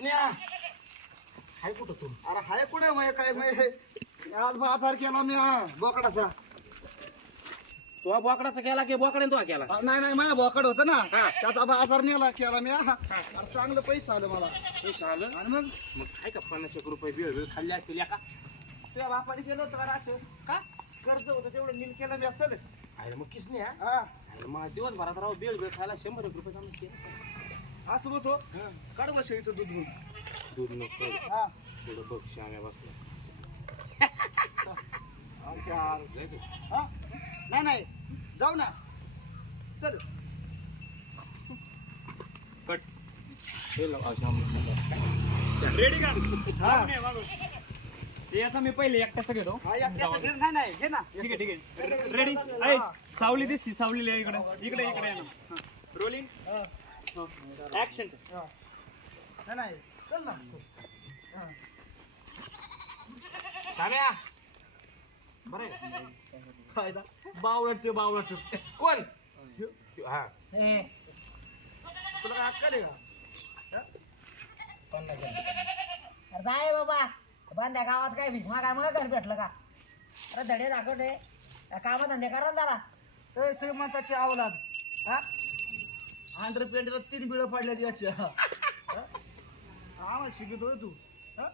किसन्या हाय कुठं तू? अरे हाय कुठे मग काय मग आज बाजार केला मी हा बोकडाचा. तू हा बोकडाचा केला की बोकडे तू हा केला? अरे नाही नाही माझ्या बोकड होतं ना. हा. त्याचा बाजार नेला केला मी हा. अरे चांगलं पैसे आलं मला. पैसे आलं? आणि मग? मग काय का पन्नास एक रुपये बिळ बिळ खाल्ले असतील का तुझ्या बापाने केलं होतं का असं. का? कर्ज होतं तेवढं नील केलं मी चल अरे मग किसन्या हा? अरे मग दिवसभरात राव बिळ बिळ खायला शंभर एक रुपये कमी केलं. असं होतो काढ बस शेळीचं दूध घेऊन? दूध नको. हा. थोडं बघ श्याम्या बसला अरे यार. जायचं हा? नाही नाही. जाऊ ना. चल. कट. हे लाव. रेडी का? हा. ते आता मी पहिले एकट्याचं घेतो. हा, या- याचं नाही नाही. घे ना. ठीक आहे ठीक आहे. रेडी आहे सावली दिसती सावलीला इकडे. इकडे इकडे रोलिंग ऍक्शन नाही नाही. चल ना. श्याम्या बरं आहे. का? फायदा. बावळटचे बावळट कोण? हा. तुला काय अक्कल आहे का? अरे जाय बाबा. बांध्या गावात काय भीक मागाय मग घर भेटलं का? अरे धडे दाखवते. काम धंदे करा जरा. ए, श्रीमंताची अवलाद हा? हंड्रेड पेंडला तीन बिळं पडल्या याच्या. हा शिकतोय तू. हा?